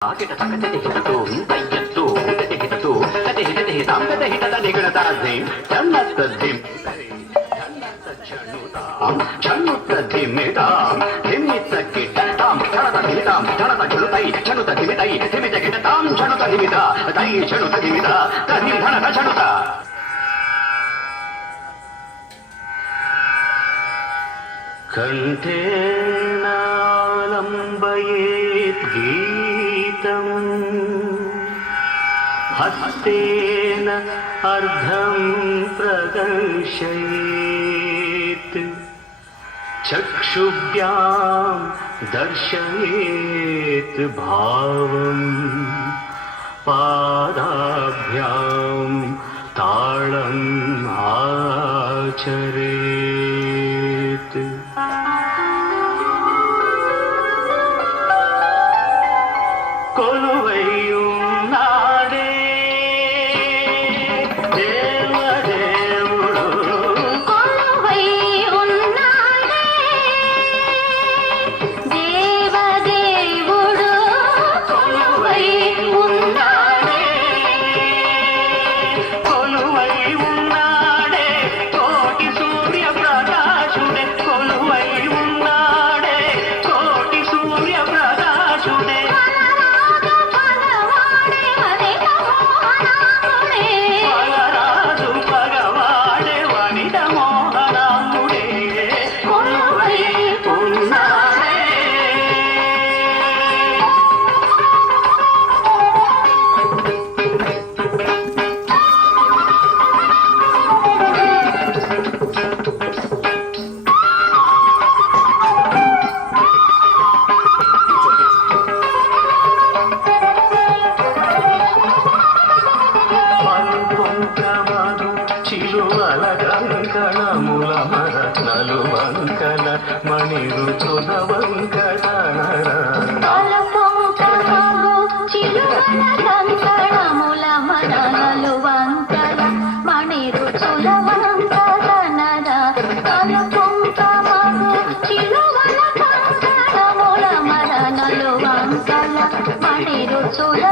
ఆకిట తకతటి హితతో తయ్యత్తు తటి హితతో తటి హితటి హితం తటి హితత నిగడతాజి చన్నత్తదిం చన్నుత్తదిమితాం ధిమితకిటతాం చణతదిమితాం చణతచులుతై చణుతదిమితై ధిమితకిటతాం చణుతదిమిత తై చణుతదిమిత తదిం ధనత చణుత కంఠేనాలంబయేత్ గీతం హస్తేన అర్ధం ప్రదర్శయేత్ చక్షుభ్యాం దర్శయేత్ భావం పాదాభ్యాం తాళం ఆచరేత్ కొలువైయున్నాడే దేవదేవుడు కొలువైయున్నాడే దేవదేవుడు కొలువైయున్నాడే కొలువైయున్నాడే కోటి సూర్య ప్రకాశుడే కొలువైయున్నాడే కోటి సూర్య ప్రకాశుడే పలరాజు పగవాడే వనిత మోహనాముడే కొలువైయున్నాడే పలుకొంకమను చిలువల కంకణముల మరత్నలు వంకల మణిరుచుల వంకటనర తలపొంకమగు చిలువల కంకణముల మడలలు వంకల మణిరుచుల వంకటనర తలపొంకమగు చిలువల కంకణముల మడలలు వంకల మణిరుచుల